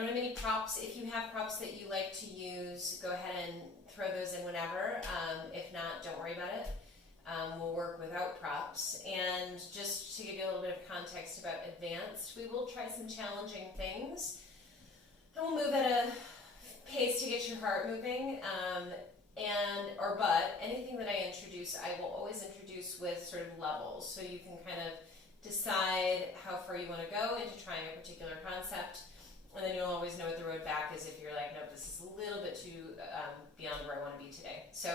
don't have any props. If you have props that you like to use, go ahead and throw those in whenever. If not, don't worry about it. We'll work without props. And just to give you a little bit of context about advanced, we will try some challenging things. And we'll move at a pace to get your heart moving. But anything that I introduce, I will always introduce with sort of levels. So you can kind of decide how far you want to go into trying a particular concept. And then you'll always know what the road back is if you're like, nope, this is a little bit too beyond where I want to be today. So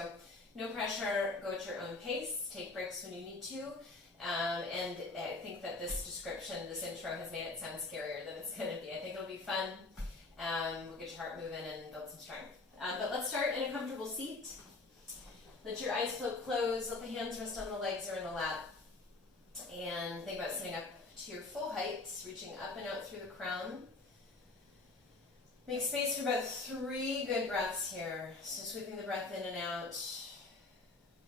no pressure, go at your own pace, take breaks when you need to. And I think that this description, this intro has made it sound scarier than it's going to be. I think it'll be fun. We'll get your heart moving and build some strength. But let's start in a comfortable seat. Let your eyes float closed, let the hands rest on the legs or in the lap. And think about sitting up to your full height, reaching up and out through the crown. Make space for about 3 good breaths here. So sweeping the breath in and out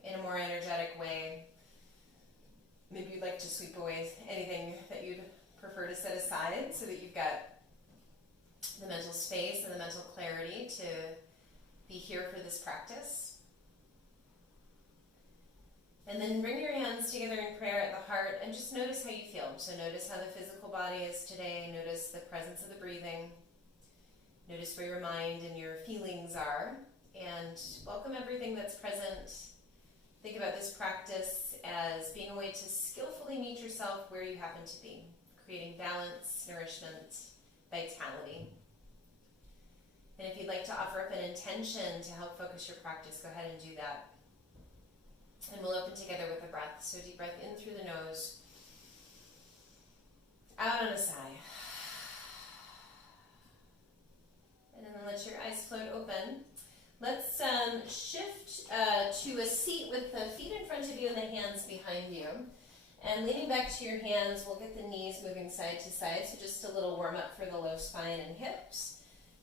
in a more energetic way. Maybe you'd like to sweep away anything that you'd prefer to set aside so that you've got the mental space and the mental clarity to be here for this practice. And then bring your hands together in prayer at the heart and just notice how you feel. So notice how the physical body is today. Notice the presence of the breathing. Notice where your mind and your feelings are. And welcome everything that's present. Think about this practice as being a way to skillfully meet yourself where you happen to be. Creating balance, nourishment, vitality. And if you'd like to offer up an intention to help focus your practice, go ahead and do that. And we'll open together with a breath. So deep breath in through the nose. Out on a sigh. And then let your eyes float open. Let's shift to a seat with the feet in front of you and the hands behind you. And leaning back to your hands, we'll get the knees moving side to side. So just a little warm up for the low spine and hips.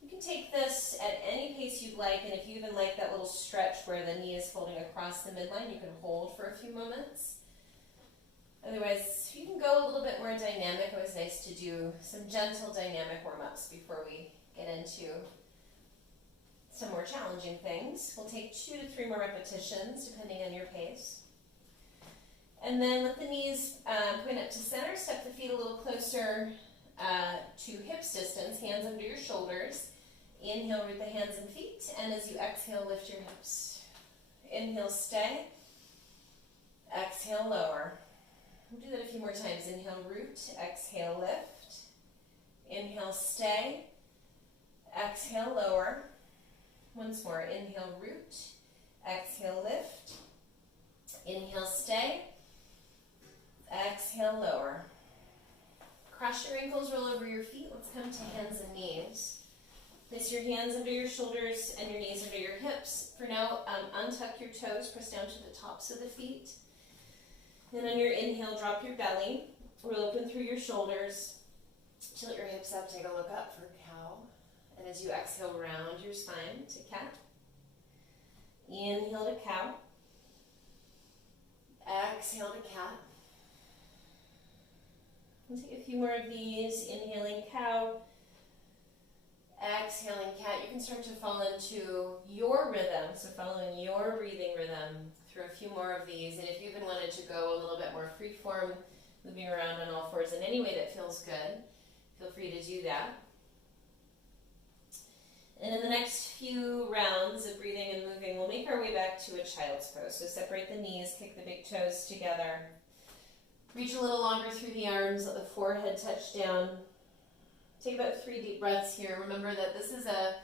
You can take this at any pace you'd like, and if you even like that little stretch where the knee is folding across the midline, you can hold for a few moments. Otherwise, you can go a little bit more dynamic. It was nice to do some gentle dynamic warm-ups before we get into some more challenging things. We'll take 2 to 3 more repetitions, depending on your pace. And then let the knees point up to center, step the feet a little closer to hips distance, hands under your shoulders. Inhale, root the hands and feet, and as you exhale, lift your hips. Inhale, stay. Exhale, lower. We'll do that a few more times. Inhale, root. Exhale, lift. Inhale, stay. Exhale, lower. Once more. Inhale, root. Exhale, lift. Inhale, stay. Exhale, lower. Cross your ankles, roll over your feet. Let's come to hands and knees. Place your hands under your shoulders and your knees under your hips. For now, untuck your toes, press down to the tops of the feet. Then on your inhale, drop your belly. Roll open through your shoulders. Tilt your hips up, take a look up for cow. And as you exhale, round your spine to cat. Inhale to cow. Exhale to cat. We'll take a few more of these. Inhaling cow. Exhaling cat. You can start to fall into your rhythm, so following your breathing rhythm through a few more of these. And if you even wanted to go a little bit more free form, moving around on all fours in any way that feels good, feel free to do that. And in the next few rounds of breathing and moving, we'll make our way back to a child's pose. So separate the knees, kick the big toes together. Reach a little longer through the arms, let the forehead touch down. Take about 3 deep breaths here. Remember that this is a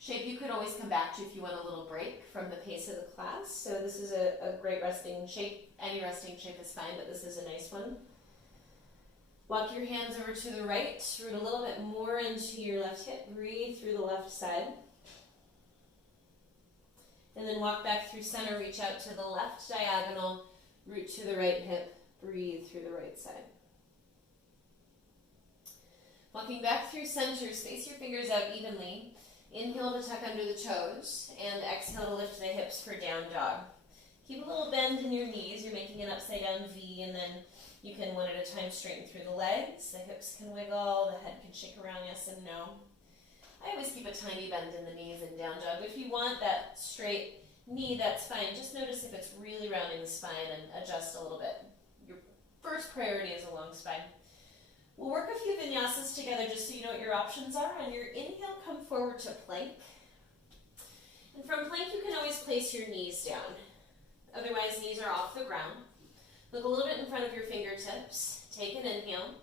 shape you could always come back to if you want a little break from the pace of the class. So this is a great resting shape. Any resting shape is fine, but this is a nice one. Walk your hands over to the right. Root a little bit more into your left hip. Breathe through the left side. And then walk back through center. Reach out to the left diagonal. Root to the right hip. Breathe through the right side. Walking back through center, space your fingers out evenly. Inhale to tuck under the toes, and exhale to lift the hips for down dog. Keep a little bend in your knees. You're making an upside down V, and then you can one at a time straighten through the legs. The hips can wiggle, the head can shake around, yes and no. I always keep a tiny bend in the knees in down dog. If you want that straight knee, that's fine. Just notice if it's really rounding the spine and adjust a little bit. Your first priority is a long spine. We'll work a few vinyasas together just so you know what your options are. On your inhale, come forward to plank. And from plank, you can always place your knees down. Otherwise, knees are off the ground. Look a little bit in front of your fingertips. Take an inhale.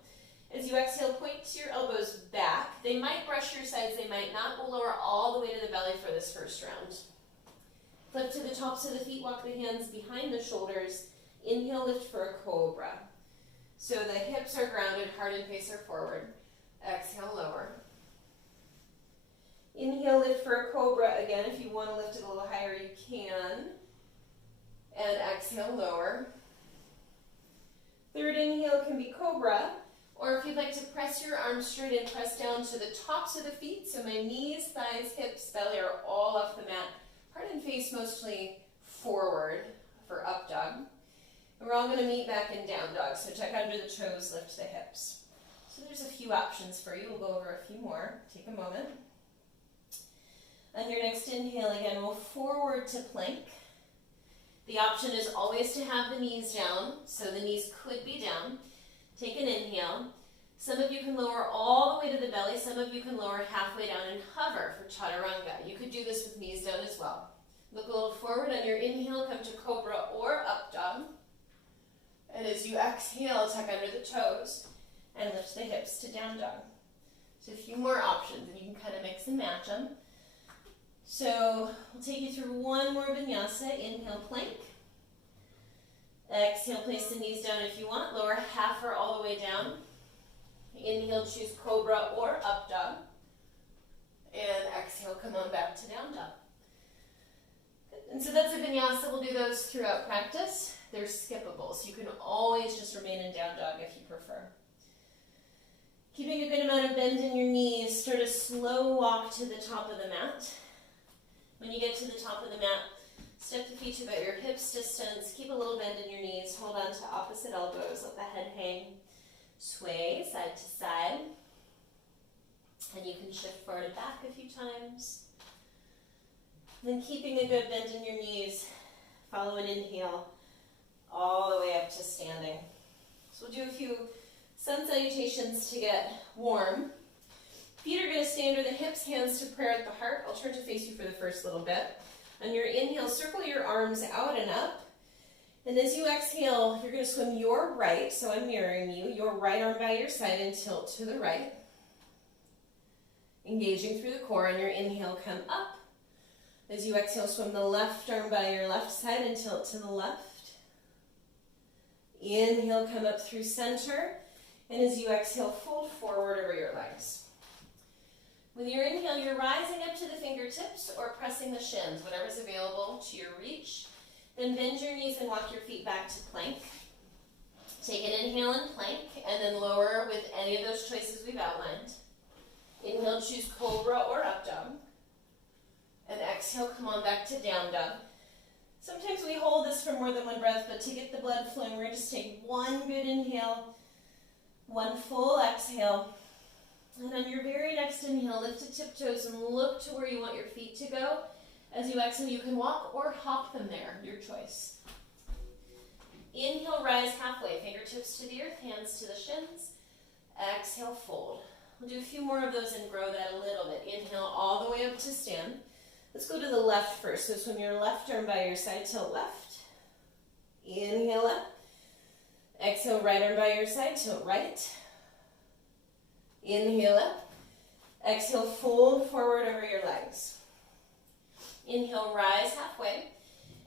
As you exhale, point your elbows back. They might brush your sides, they might not. We'll lower all the way to the belly for this first round. Flip to the tops of the feet, walk the hands behind the shoulders. Inhale, lift for a cobra. So the hips are grounded, heart and face are forward. Exhale, lower. Inhale, lift for a cobra. Again, if you want to lift it a little higher, you can. And exhale, lower. Third inhale can be cobra. Or if you'd like to press your arms straight and press down to the tops of the feet, so my knees, thighs, hips, belly are all off the mat. Heart and face mostly forward for up dog. And we're all going to meet back in down dog, so check under the toes, lift the hips. So there's a few options for you. We'll go over a few more. Take a moment. On your next inhale, again, we'll forward to plank. The option is always to have the knees down, so the knees could be down. Take an inhale. Some of you can lower all the way to the belly. Some of you can lower halfway down and hover for chaturanga. You could do this with knees down as well. Look a little forward. On your inhale, come to cobra or up dog. And as you exhale, tuck under the toes and lift the hips to down dog. So a few more options, and you can kind of mix and match them. So we'll take you through one more vinyasa. Inhale, plank. Exhale, place the knees down if you want. Lower half or all the way down. Inhale, choose cobra or up dog. And exhale, come on back to down dog. Good. And so that's a vinyasa. We'll do those throughout practice. They're skippable, so you can always just remain in down dog if you prefer. Keeping a good amount of bend in your knees, start a slow walk to the top of the mat. When you get to the top of the mat, step the feet to about your hips distance. Keep a little bend in your knees. Hold on to opposite elbows. Let the head hang. Sway side to side. And you can shift forward and back a few times. Then keeping a good bend in your knees, follow an inhale all the way up to standing. So we'll do a few sun salutations to get warm. Feet are going to stay under the hips, hands to prayer at the heart. I'll turn to face you for the first little bit. On your inhale, circle your arms out and up. And as you exhale, you're going to swim your right, so I'm mirroring you, your right arm by your side and tilt to the right. Engaging through the core. On your inhale, come up. As you exhale, swim the left arm by your left side and tilt to the left. Inhale, come up through center. And as you exhale, fold forward over your legs. With your inhale, you're rising up to the fingertips or pressing the shins, whatever's available to your reach. Then bend your knees and walk your feet back to plank. Take an inhale and plank, and then lower with any of those choices we've outlined. Inhale, choose cobra or up dog. And exhale, come on back to down dog. Sometimes we hold this for more than one breath, but to get the blood flowing, we're going to just take one good inhale, one full exhale. And on your very next inhale, lift to tiptoes and look to where you want your feet to go. As you exhale, you can walk or hop them there, your choice. Inhale, rise halfway, fingertips to the earth, hands to the shins. Exhale, fold. We'll do a few more of those and grow that a little bit. Inhale all the way up to stand. Let's go to the left first. So swim your left arm by your side, tilt left. Inhale up. Exhale, right arm by your side, tilt right. Inhale up. Exhale, fold forward over your legs. Inhale, rise halfway.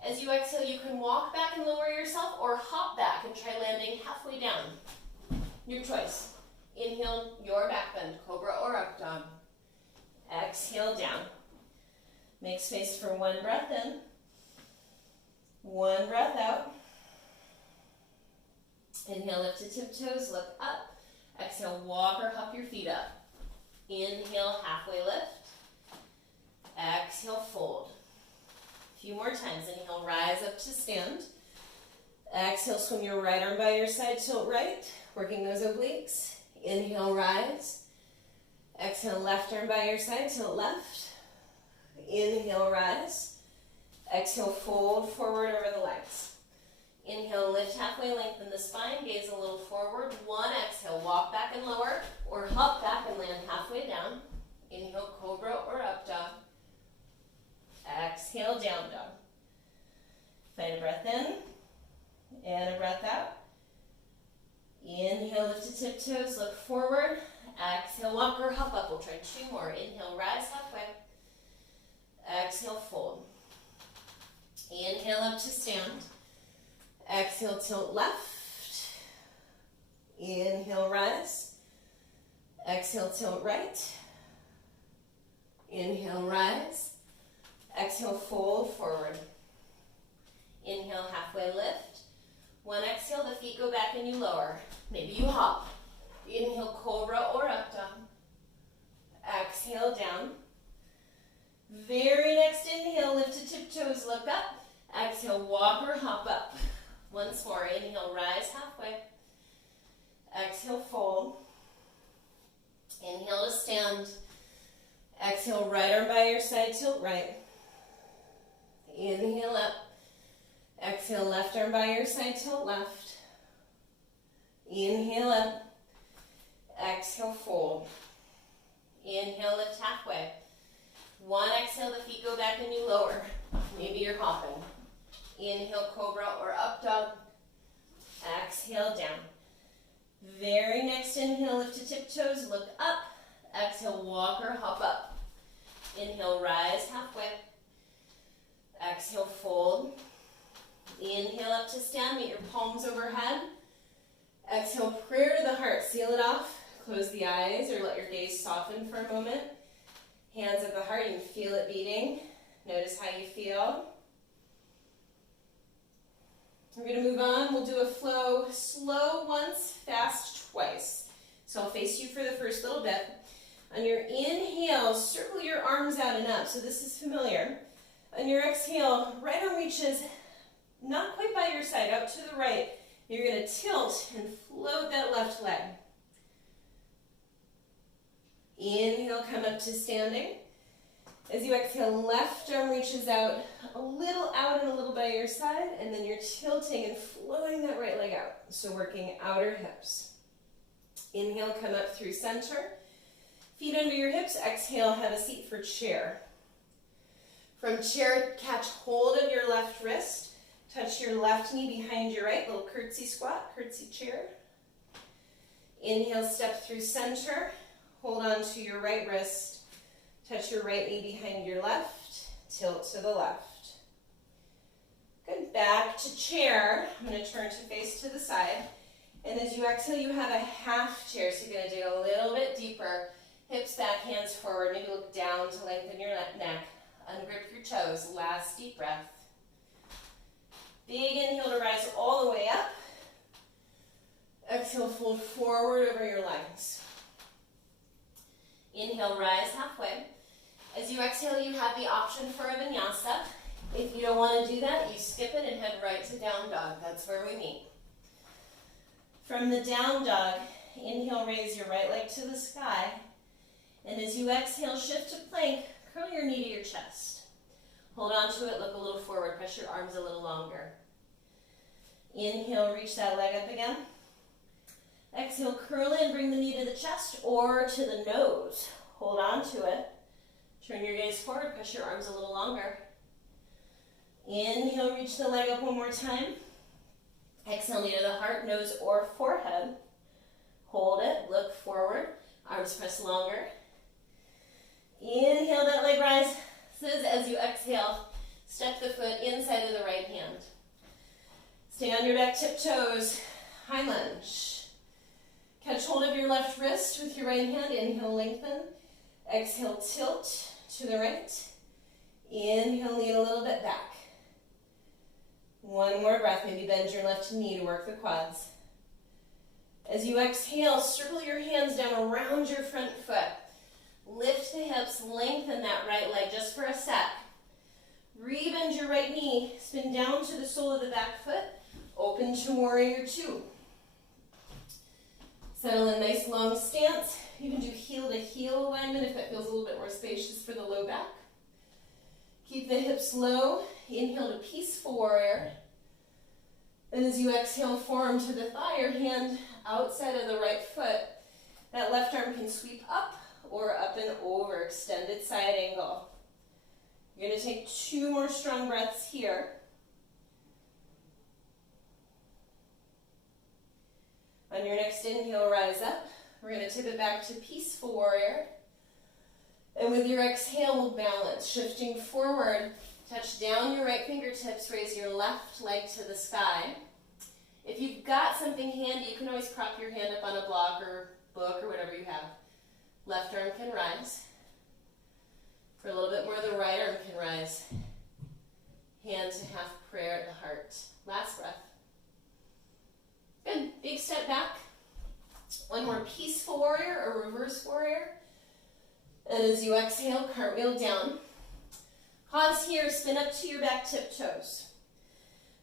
As you exhale, you can walk back and lower yourself or hop back and try landing halfway down. Your choice. Inhale, your back bend, cobra or up dog. Exhale, down. Make space for one breath in. One breath out. Inhale, lift to tiptoes, look up. Exhale, walk or hop your feet up. Inhale, halfway lift. Exhale, fold. A few more times. Inhale, rise up to stand. Exhale, swim your right arm by your side, tilt right, working those obliques. Inhale, rise. Exhale, left arm by your side, tilt left. Inhale, rise. Exhale, fold forward over the legs. Inhale, lift halfway, lengthen the spine, gaze a little forward. One, exhale, walk back and lower, or hop back and land halfway down. Inhale, cobra or up dog. Exhale, down dog. Find a breath in, and a breath out. Inhale, lift to tiptoes, look forward. Exhale, walk or hop up. We'll try two more. Inhale, rise halfway. Exhale, fold. Inhale, up to stand. Exhale, tilt left. Inhale, rise. Exhale, tilt right. Inhale, rise. Exhale, fold forward. Inhale, halfway lift. One exhale, the feet go back and you lower. Maybe you hop. Inhale, cobra or up dog. Exhale, down. Very next inhale, lift to tiptoes, look up. Exhale, walk or hop up. Once more, inhale, rise halfway. Exhale, fold. Inhale to stand. Exhale, right arm by your side, tilt right. Inhale up. Exhale, left arm by your side, tilt left. Inhale up. Exhale, fold. Inhale, lift halfway. One exhale, the feet go back and you lower. Maybe you're hopping. Inhale, cobra or up dog. Exhale, down. Very next inhale, lift to tiptoes, look up. Exhale, walk or hop up. Inhale, rise halfway. Exhale, fold. Inhale up to stand, meet your palms overhead. Exhale, prayer to the heart, seal it off. Close the eyes or let your gaze soften for a moment. Hands at the heart, you can feel it beating. Notice how you feel. We're going to move on. We'll do a flow slow once, fast twice. So I'll face you for the first little bit. On your inhale, circle your arms out and up. So this is familiar. On your exhale, right arm reaches not quite by your side, out to the right. You're going to tilt and float that left leg. Inhale, come up to standing. As you exhale, left arm reaches out and a little by your side, and then you're tilting and flowing that right leg out. So working outer hips. Inhale, come up through center. Feet under your hips. Exhale, have a seat for chair. From chair, catch hold of your left wrist. Touch your left knee behind your right. Little curtsy squat, curtsy chair. Inhale, step through center. Hold on to your right wrist. Touch your right knee behind your left. Tilt to the left. Good. Back to chair. I'm going to turn to face to the side. And as you exhale, you have a half chair. So you're going to dig a little bit deeper. Hips back, hands forward. Maybe look down to lengthen your neck. Ungrip your toes. Last deep breath. Big inhale to rise all the way up. Exhale, fold forward over your legs. Inhale, rise halfway. As you exhale, you have the option for a vinyasa. If you don't want to do that, you skip it and head right to down dog. That's where we meet. From the down dog, inhale, raise your right leg to the sky. And as you exhale, shift to plank, curl your knee to your chest. Hold on to it, look a little forward, press your arms a little longer. Inhale, reach that leg up again. Exhale, curl in, bring the knee to the chest or to the nose. Hold on to it. Turn your gaze forward, press your arms a little longer. Inhale, reach the leg up one more time. Exhale, knee to the heart, nose or forehead. Hold it, look forward, arms press longer. Inhale, that leg rises. As you exhale, step the foot inside of the right hand. Stay on your back tiptoes, high lunge. Catch hold of your left wrist with your right hand. Inhale, lengthen. Exhale, tilt to the right. Inhale, lean a little bit back. One more breath. Maybe bend your left knee to work the quads. As you exhale, circle your hands down around your front foot. Lift the hips, lengthen that right leg just for a sec. Rebend your right knee, spin down to the sole of the back foot. Open to warrior two. Settle in nice long stance. You can do heel to heel alignment if that feels a little bit more spacious for the low back. Keep the hips low. Inhale to peaceful warrior. And as you exhale, forearm to the thigh, your hand outside of the right foot. That left arm can sweep up or up and over, extended side angle. You're going to take 2 more strong breaths here. On your next inhale, rise up. We're going to tip it back to peaceful warrior. And with your exhale, we'll balance, shifting forward. Touch down your right fingertips, raise your left leg to the sky. If you've got something handy, you can always prop your hand up on a block or book or whatever you have. Left arm can rise. For a little bit more, the right arm can rise. Hand to half prayer at the heart. Last breath. Good. Big step back. One more peaceful warrior or reverse warrior. And as you exhale, cartwheel down. Pause here, spin up to your back tiptoes.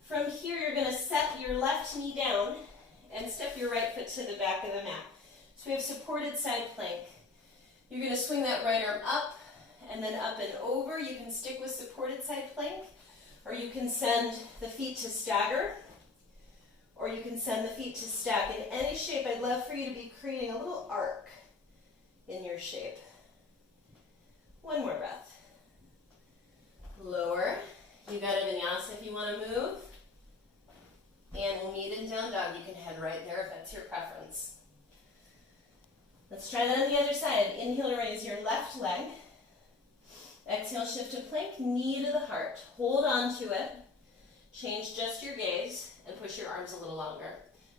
From here, you're going to set your left knee down and step your right foot to the back of the mat. So we have supported side plank. You're going to swing that right arm up and then up and over. You can stick with supported side plank, or you can send the feet to stagger, or you can send the feet to stack. In any shape, I'd love for you to be creating a little arc in your shape. One more breath. Lower. You got a vinyasa if you want to move. And we'll meet in down dog. You can head right there if that's your preference. Let's try that on the other side. Inhale to raise your left leg. Exhale, shift to plank, knee to the heart. Hold on to it. Change just your gaze and push your arms a little longer.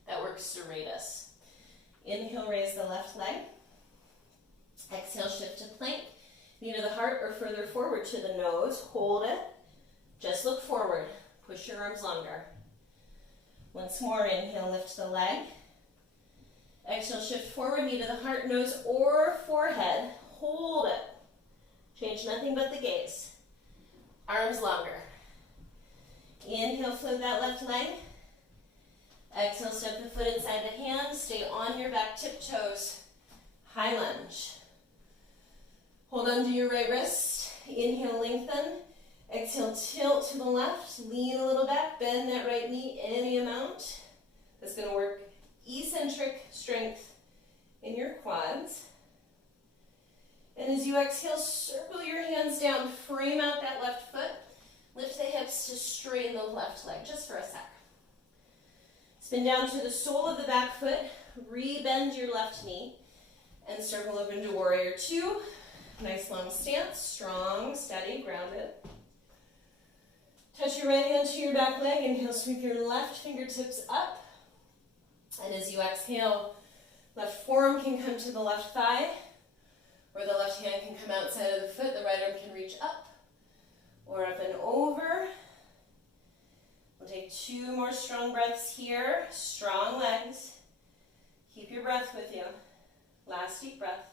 That works serratus. Inhale, raise the left leg. Exhale, shift to plank. Knee to the heart or further forward to the nose. Hold it. Just look forward. Push your arms longer. Once more, inhale, lift the leg. Exhale, shift forward, knee to the heart, nose or forehead. Hold it. Change nothing but the gaze. Arms longer. Inhale, float that left leg. Exhale, step the foot inside the hand. Stay on your back tiptoes. High lunge. Hold on to your right wrist. Inhale, lengthen. Exhale, tilt to the left. Lean a little back. Bend that right knee any amount. That's going to work eccentric strength in your quads. And as you exhale, circle your hands down. Frame out that left foot. Lift the hips to straighten the left leg just for a sec. Spin down to the sole of the back foot. Re-bend your left knee. And circle up into warrior 2. Nice long stance. Strong, steady, grounded. Touch your right hand to your back leg. Inhale, sweep your left fingertips up. And as you exhale, left forearm can come to the left thigh, or the left hand can come outside of the foot. The right arm can reach up or up and over. We'll take 2 more strong breaths here. Strong legs. Keep your breath with you. Last deep breath.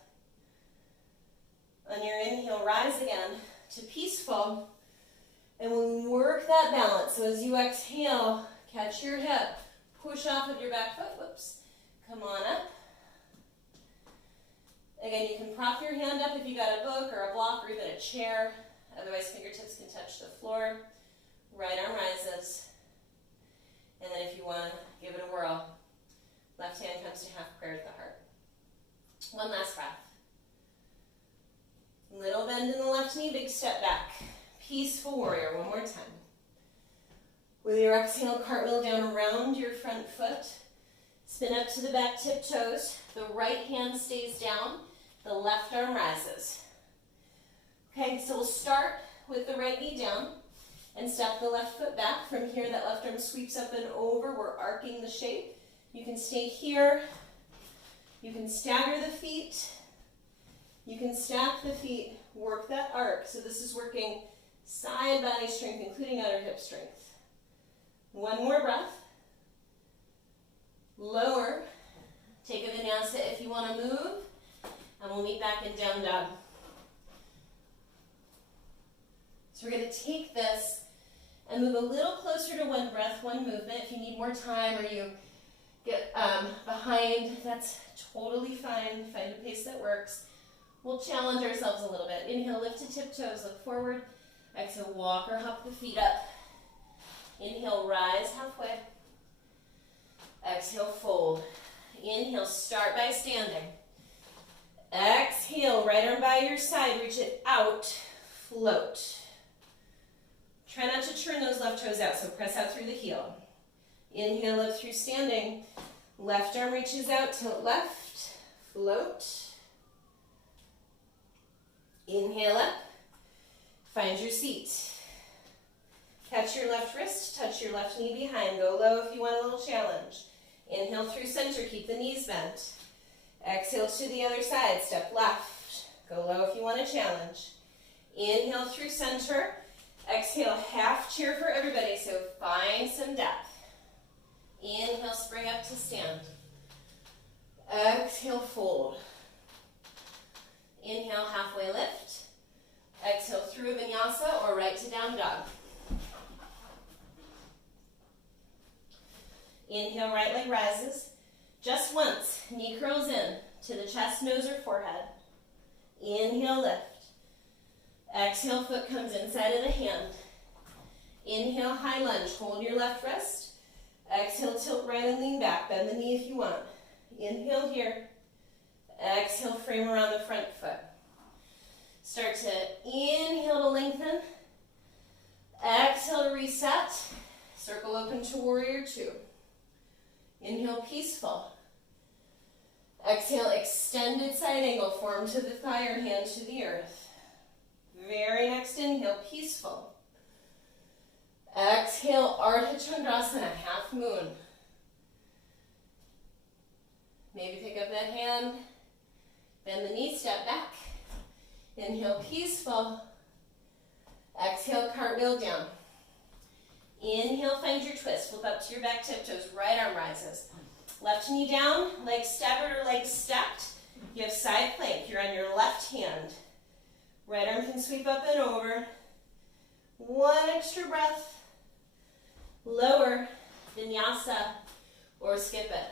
On your inhale, rise again to peaceful. And we'll work that balance. So as you exhale, catch your hip. Push off of your back foot. Whoops. Come on up. Again, you can prop your hand up if you got a book or a block or even a chair. Otherwise, fingertips can touch the floor. Right arm rises. And then if you want to give it a whirl, left hand comes to half prayer at the heart. One last breath. Little bend in the left knee, big step back. Peaceful warrior, one more time. With your exhale, cartwheel down around your front foot. Spin up to the back tiptoes. The right hand stays down. The left arm rises. Okay, so we'll start with the right knee down and step the left foot back. From here, that left arm sweeps up and over. We're arcing the shape. You can stay here. You can stagger the feet. You can stack the feet. Work that arc. So this is working side body strength, including outer hip strength. One more breath. Lower. Take a vinyasa if you want to move. And we'll meet back in down dog. So we're going to take this and move a little closer to one breath, one movement. If you need more time or you get behind. That's totally fine. Find a pace that works. We'll challenge ourselves a little bit. Inhale, lift to tiptoes, look forward. Exhale, walk or hop the feet up. Inhale, rise halfway. Exhale, fold. Inhale, start by standing. Exhale, right arm by your side, reach it out, float. Try not to turn those left toes out, so press out through the heel. Inhale up through standing. Left arm reaches out, tilt left, float. Inhale up, find your seat. Catch your left wrist, touch your left knee behind. Go low if you want a little challenge. Inhale through center, keep the knees bent. Exhale to the other side, step left. Go low if you want a challenge. Inhale through center. Exhale, half chair for everybody, so find some depth. Inhale, spring up to stand. Exhale, fold. Inhale, halfway lift. Exhale through vinyasa or right to down dog. Inhale, right leg rises. Just once, knee curls in to the chest, nose, or forehead. Inhale, lift. Exhale, foot comes inside of the hand. Inhale, high lunge. Hold your left wrist. Exhale, tilt right and lean back. Bend the knee if you want. Inhale here. Exhale, frame around the front foot. Start to inhale to lengthen. Exhale to reset. Circle open to warrior two. Inhale, peaceful. Exhale, extended side angle, form to the thigh or hand to the earth. Very next inhale, peaceful. Exhale, Ardha Chandrasana, half moon. Maybe pick up that hand, bend the knee, step back. Inhale, peaceful. Exhale, cartwheel down. Inhale, find your twist. Flip up to your back tiptoes. Right arm rises. Left knee down, leg staggered or leg stacked. You have side plank. You're on your left hand. Right arm can sweep up and over. One extra breath. Lower, vinyasa, or skip it.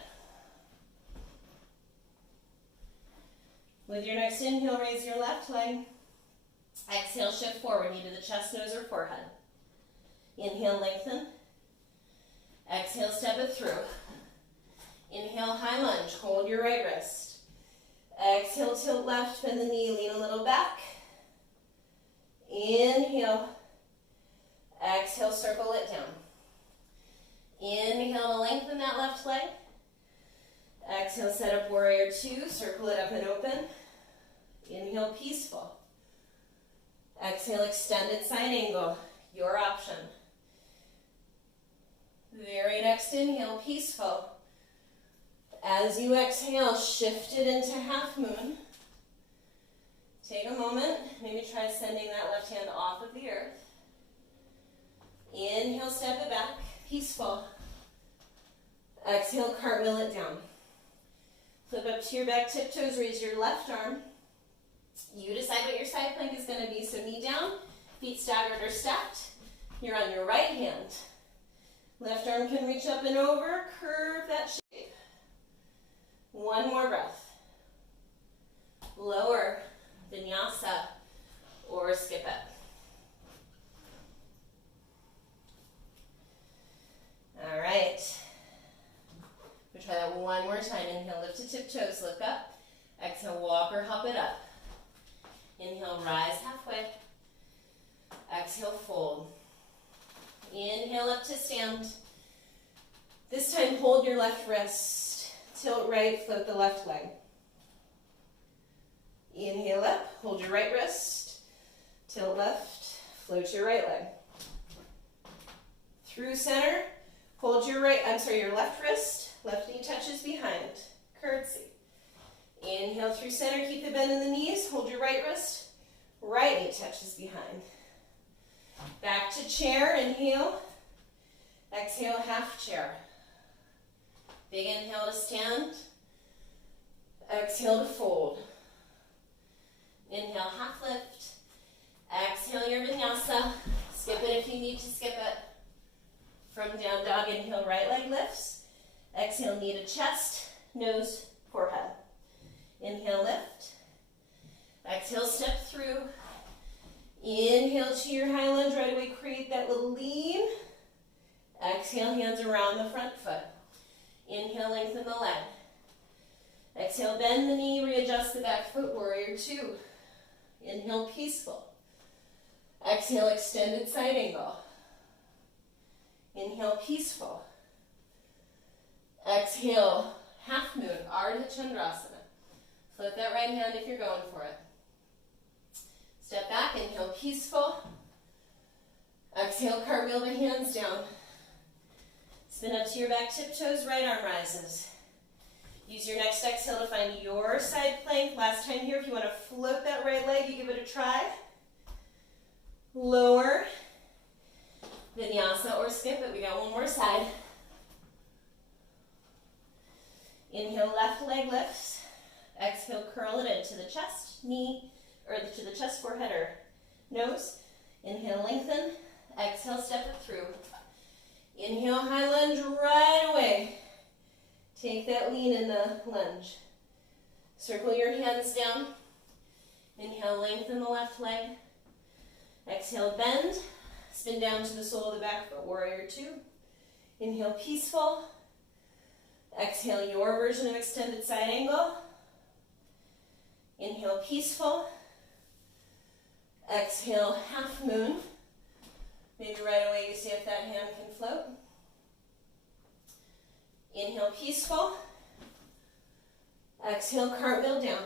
With your next inhale, raise your left leg. Exhale, shift forward, knee to the chest, nose, or forehead. Inhale, lengthen. Exhale, step it through. Inhale, high lunge. Hold your right wrist. Exhale, tilt left, bend the knee, lean a little back. Inhale. Exhale, circle it down. Inhale to lengthen that left leg. Exhale, set up warrior two. Circle it up and open. Inhale, peaceful. Exhale, extended side angle. Your option. Very next inhale, peaceful. As you exhale, shift it into half moon. Take a moment, maybe try sending that left hand off of the earth. Inhale, step it back, peaceful. Exhale, cartwheel it down. Flip up to your back tiptoes, raise your left arm. You decide what your side plank is going to be, so knee down, feet staggered or stacked. You're on your right hand. Left arm can reach up and over, curve that shape. One more breath. Lower, vinyasa, or skip it. All right. We'll try that one more time. Inhale, lift to tiptoes, look up. Exhale, walk or hop it up. Inhale, rise halfway. Exhale, fold. Inhale up to stand. This time, hold your left wrist. Tilt right, float the left leg. Inhale up, hold your right wrist. Tilt left, float your right leg. Through center, hold your your left wrist. Left knee touches behind. Curtsy. Inhale through center, keep the bend in the knees. Hold your right wrist. Right knee touches behind. Back to chair, inhale. Exhale, half chair. Big inhale to stand. Exhale to fold. Inhale, half lift. Exhale your vinyasa. Skip it if you need to skip it. From down dog, inhale, right leg lifts. Exhale. Exhale, knee to chest, nose, forehead. Inhale, lift. Exhale, step through. Inhale to your high lunge, right away, create that little lean. Exhale, hands around the front foot. Inhale, lengthen the leg. Exhale, bend the knee, readjust the back foot, warrior two. Inhale, peaceful. Exhale, extended side angle. Inhale, peaceful. Exhale, half moon, Ardha Chandrasana. Flip that right hand if you're going for it. Step back, inhale, peaceful. Exhale, cartwheel the hands down. Spin up to your back tiptoes, right arm rises. Use your next exhale to find your side plank. Last time here, if you want to float that right leg, you give it a try. Lower. Vinyasa or skip it. We got one more side. Inhale, left leg lifts. Exhale, curl it into the chest, knee, or to the chest, forehead, or nose. Inhale, lengthen. Exhale, step it through. Inhale, high lunge right away. Take that lean in the lunge. Circle your hands down. Inhale, lengthen the left leg. Exhale, bend. Spin down to the sole of the back foot, warrior two. Inhale, peaceful. Exhale, your version of extended side angle. Inhale, peaceful. Exhale, half moon. Maybe right away you see if that hand can float. Inhale, peaceful. Exhale, cartwheel down.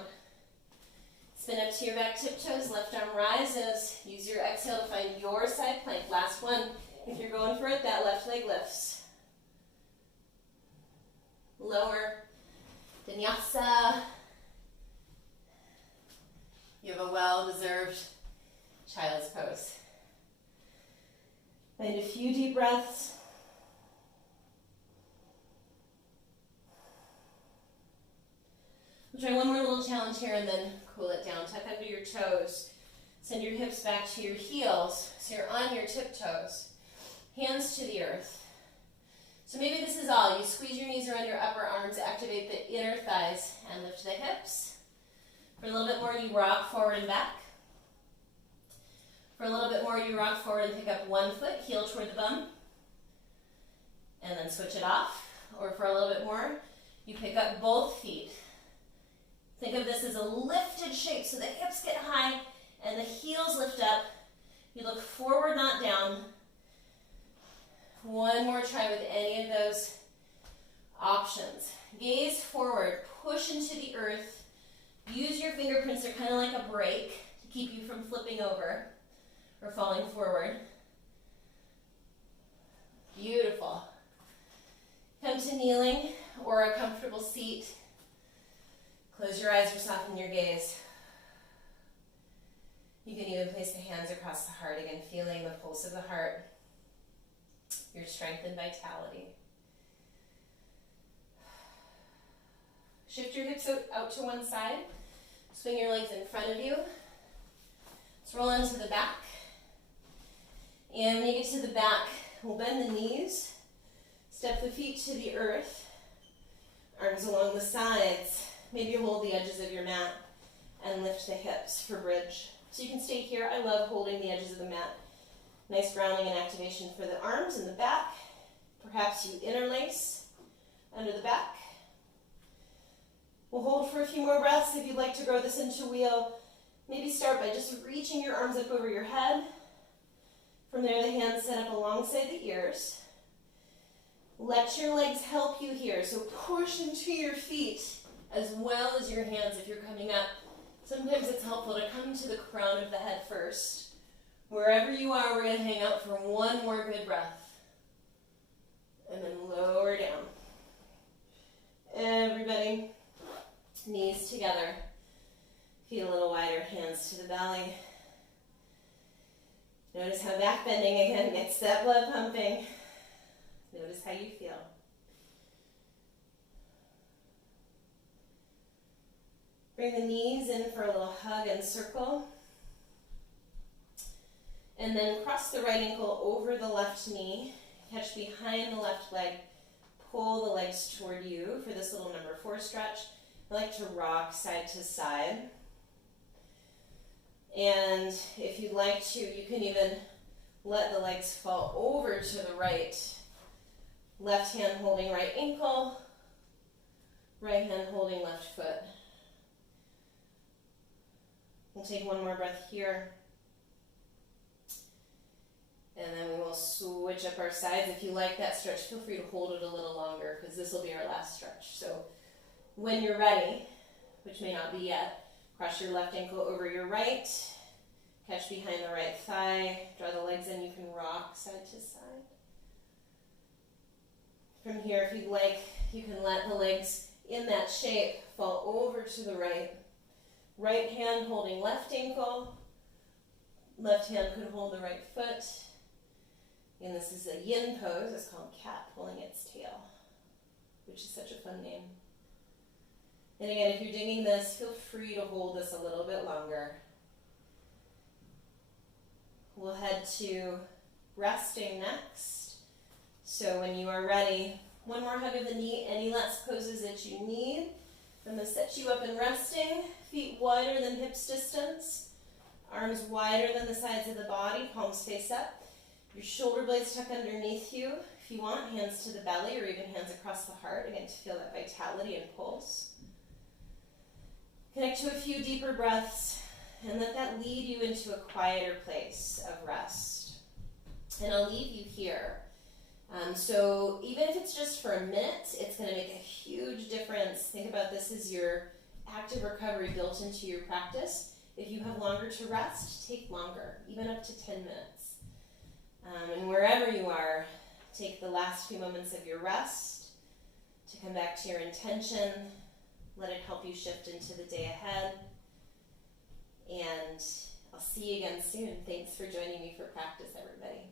Spin up to your back tiptoes, left arm rises. Use your exhale to find your side plank. Last one. If you're going for it, that left leg lifts. Lower. Vinyasa. You have a well-deserved child's pose. Find a few deep breaths. We'll try one more little challenge here and then cool it down. Tuck under your toes. Send your hips back to your heels so you're on your tiptoes. Hands to the earth. So maybe this is all. You squeeze your knees around your upper arms, activate the inner thighs, and lift the hips. For a little bit more, you rock forward and back. For a little bit more, you rock forward and pick up one foot, heel toward the bum, and then switch it off. Or for a little bit more, you pick up both feet. Think of this as a lifted shape, so the hips get high and the heels lift up. You look forward, not down. One more try with any of those options. Gaze forward, push into the earth. Use your fingerprints, they're kind of like a brake to keep you from flipping over or falling forward. Beautiful. Come to kneeling or a comfortable seat. Close your eyes or soften your gaze. You can even place the hands across the heart again, feeling the pulse of the heart, your strength and vitality. Shift your hips out to one side. Swing your legs in front of you. Let's roll onto the back. And when you get to the back, we'll bend the knees. Step the feet to the earth. Arms along the sides. Maybe hold the edges of your mat and lift the hips for bridge. So you can stay here. I love holding the edges of the mat. Nice grounding and activation for the arms and the back. Perhaps you interlace under the back. We'll hold for a few more breaths. If you'd like to grow this into wheel, maybe start by just reaching your arms up over your head. From there, the hands set up alongside the ears. Let your legs help you here. So push into your feet as well as your hands if you're coming up. Sometimes it's helpful to come to the crown of the head first. Wherever you are, we're going to hang out for one more good breath. And then lower down. Everybody, knees together. Feet a little wider, hands to the belly. Notice how back bending again gets that blood pumping. Notice how you feel. Bring the knees in for a little hug and circle. And then cross the right ankle over the left knee. Catch behind the left leg. pull the legs toward you for this little number 4 stretch. I like to rock side to side. And if you'd like to, you can even let the legs fall over to the right. Left hand holding right ankle, right hand holding left foot. We'll take one more breath here. And then we will switch up our sides. If you like that stretch, feel free to hold it a little longer because this will be our last stretch. So when you're ready, which may not be yet, cross your left ankle over your right, catch behind the right thigh, draw the legs in, you can rock side to side. From here, if you'd like, you can let the legs in that shape fall over to the right. Right hand holding left ankle, left hand could hold the right foot. And this is a yin pose. It's called cat pulling its tail, which is such a fun name. And again, if you're digging this, feel free to hold this a little bit longer. We'll head to resting next. So when you are ready, one more hug of the knee, any last poses that you need. I'm going to set you up in resting, feet wider than hips distance, arms wider than the sides of the body, palms face up. Your shoulder blades tuck underneath you. If you want, hands to the belly or even hands across the heart, again, to feel that vitality and pulse. Connect to a few deeper breaths and let that lead you into a quieter place of rest. And I'll leave you here. So even if it's just for a minute, it's going to make a huge difference. Think about this as your active recovery built into your practice. If you have longer to rest, take longer, even up to 10 minutes. And wherever you are, take the last few moments of your rest to come back to your intention. Let it help you shift into the day ahead. And I'll see you again soon. Thanks for joining me for practice, everybody.